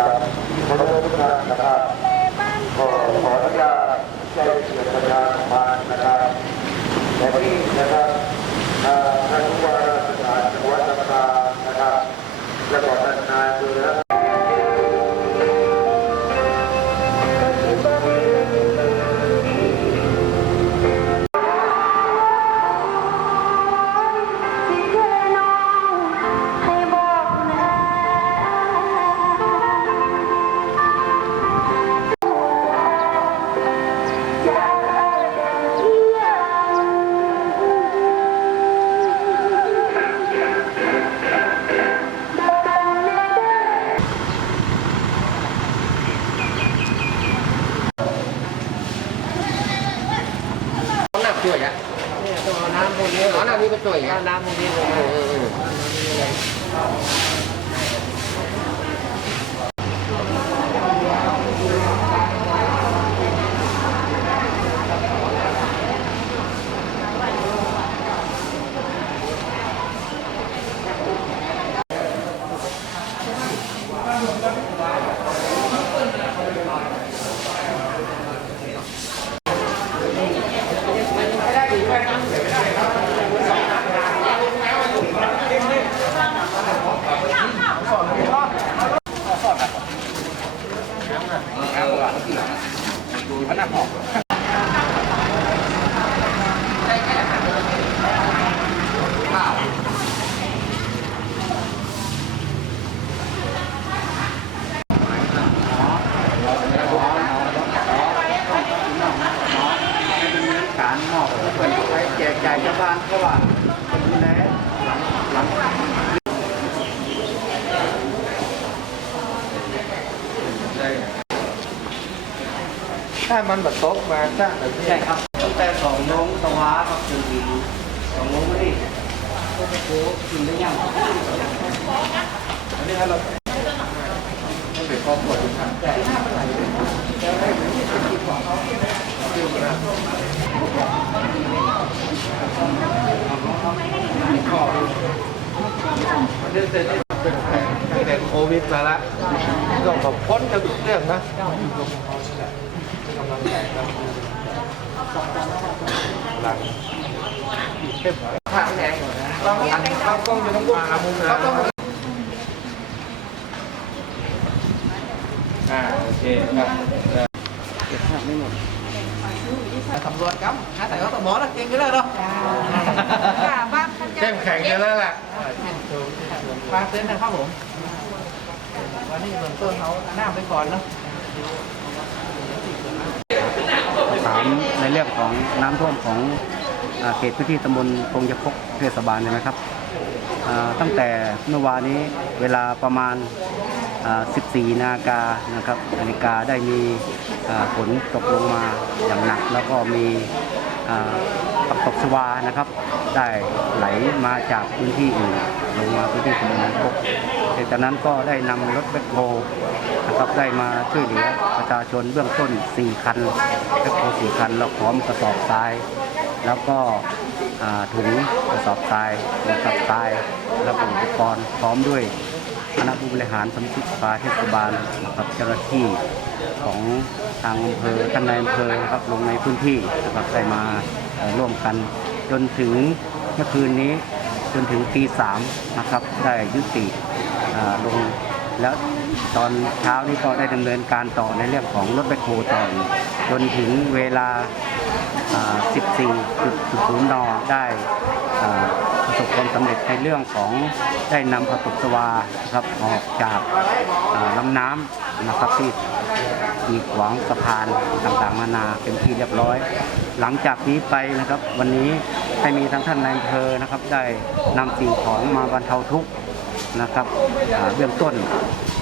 นะพระฉะนั้านนด้เประธานมานะครัที่นะครับท่านผู้ว่า ช่วยอะเนี่ยต้องเอาน้ำพวกนี้อ๋อน้ำนี้ไปช่วยเอาอะน้ำพวกนี้ลงเอมาอเออเออ ไปแจกจ่ายชาวบ้านเพราว่าดูแลหลังหลังถ้ามันแบบตกมาถ้าแบบนี้ใช่ครับตั้งแต่สองโมงสวาครับจนถึงสองโมงนี่ก็โค้กินได้ยังอันนี้เราต้องเป็นครอบครัวทุกท่านแต่ถ้าเป็นไหนจะให้เหมือนที่เป็นที่ของเขาเกี่ยวกับข้อมั นจะเสร็จเป็นแผนตั้งแต่โควิดมาละต้องขอบพ้นกับทุกเรื่องนะหลังเข้มทางแดงบางอันบางกล้องอยู่ตรงกลางมุมนะอ่าโอเคครับเก็บภาพไม่หมดสำรวจครับหาแต่ก็สมอแล้วเก่งก็เลยเนาะ เข้มแข็งกันแล้วแหละฟางเต้นนะครับผมวันนี้เบื้องต้นเขาหน้าไปก่อนเนาะถามในเรื่องของน้ำท่วมของอ่าเขตพื้นที่ตำบลพงยพกเทศบาลใช่ไหมครับอ่าตั้งแต่เมื่อวานนี้เวลาประมาณอ่า14 นาฬิกานะครับนาฬิกาได้มีอ่าฝนตกลงมาอย่างหนัก แล้วก็มีอ่าปักตกสวานะครับ ได้ไหลมาจากพื้นที่อื่นลงมาพื้นที่ตำบลพกจากนั้นก็ได้นำรถแบ็คโฮนะครับได้มาช่วยเหลือประชาชนเบื้องต้น 4 คันแบ็คโฮ4คันแล้วพร้อมกระสอบทราย แล้วก็ถุงกระสอบทรายนะครับทรายแล้วก็อุปกรณ์พร้อมด้วยคณะผู้บริหารสำนักศึกษาเทศบาลนะครับเจ้าหน้าที่ของทางอำเภอท่านนายอำเภอนะครับลงในพื้นที่นะครับได้มาร่วมกัน จนถึงเมื่อคืนนี้จนถึงตีสามนะครับได้ยุติลงแล้วตอนเช้านี้ก็ได้ดำเนินการต่อในเรื่องของรถแบคโฮต่อจนถึงเวลาอ่า14.00 น ได้ประสบความสำเร็จในเรื่องของได้นำผักตบสวาครับออกจากลำน้ำนะครับที่กีขวางสะพานต่างๆนานาเป็นที่เรียบร้อย หลังจากนี้ไปนะครับ วันนี้ให้มีทั้งท่านนายอำเภอนะครับ ได้นำสิ่งของมาบรรเทาทุกข์นะครับอ่าเบื้องต้น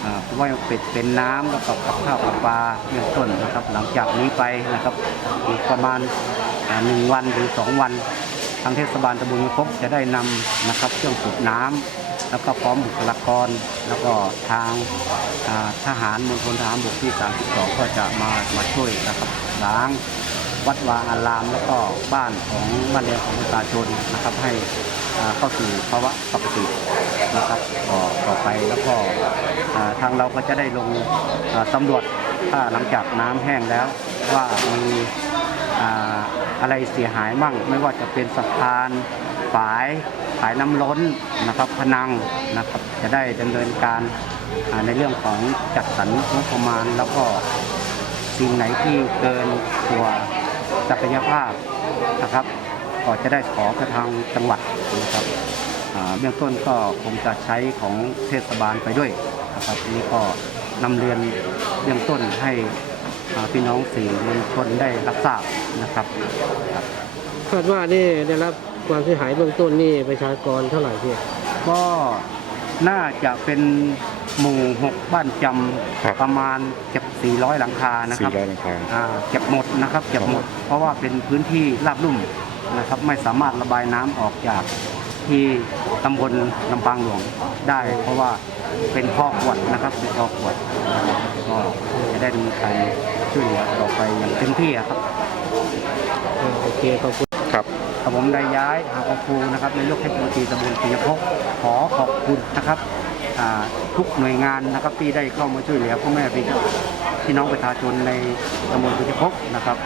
อ่าว่าเป็นเป็นน้ำแล้วก็กับข้าวกับปลาเบื้องต้นนะครับ หลังจากนี้ไปนะครับอีกประมาณอ่าหนึ่งวันหรือสองวัน ทางเทศบาลตำบลมุคบจะได้นำนะครับเครื่องสูบน้ำแล้วก็พร้อมบุคลากร แล้วก็ทางอ่าทหารมณฑลทหารบกที่ 32 ก็จะมามาช่วยนะครับล้าง วัดวาอาราม แล้วก็บ้านของบ้านเรือนของประชาชนนะครับ ให้เข้าสู่ภาวะปกตินะครับต่อต่อไปแล้วก็อ่าทางเราก็จะได้ลงสำรวจถ้าหลังจากน้ำแห้งแล้วว่ามีอะไรเสียหายมั่ง ไม่ว่าจะเป็นสะพานฝายฝายน้ำล้นนะครับพนังนะครับจะได้ดำเนินการในเรื่องของจัดสรรงบประมาณแล้วก็สิ่งไหนที่เกินตัว ศักยภาพนะครับก็จะได้ขอกระทางจังหวัดนะครับเบื้องต้นก็คงจะใช้ของเทศบาลไปด้วยนะครับนนี้ก็นำเรียนเบื้องต้นให้พี่น้องสื่อมวลชนได้รับทราบนะครับคาดว่านี่ได้รับความเสียหายเบื้องต้นนี่ประชากรเท่าไหร่พี่ก็น่าจะเป็น หมู่หกบ้านจครับำประมาณเกือบ400 หลังคานะคสี่รับร้อยหลังคา อ่าเก็บหมดนะครับเก็บหมด เพราะว่าเป็นพื้นที่ราบลุ่มนะครับไม่สามารถระบายน้ำออกจากที่ตำบลลำปางหลวงได้ เพราะว่าเป็นท่อขวดนะครับเป็นท่อขวดก็จะได้มีการช่วยเหลือต่อไปอย่างเต็มที่อะครับโอเคขอบคุณ ครับกับผมได้ย้ายหาครูนะครับในยกเทคโนโลยีตำบลปิยพกขอขอบคุณนะครับอ่า ทุกหน่วยงานนะครับที่ได้เข้ามาช่วยเหลือพ่อแม่พี่พี่น้องประชาชนในตำบลปิพกนะครับ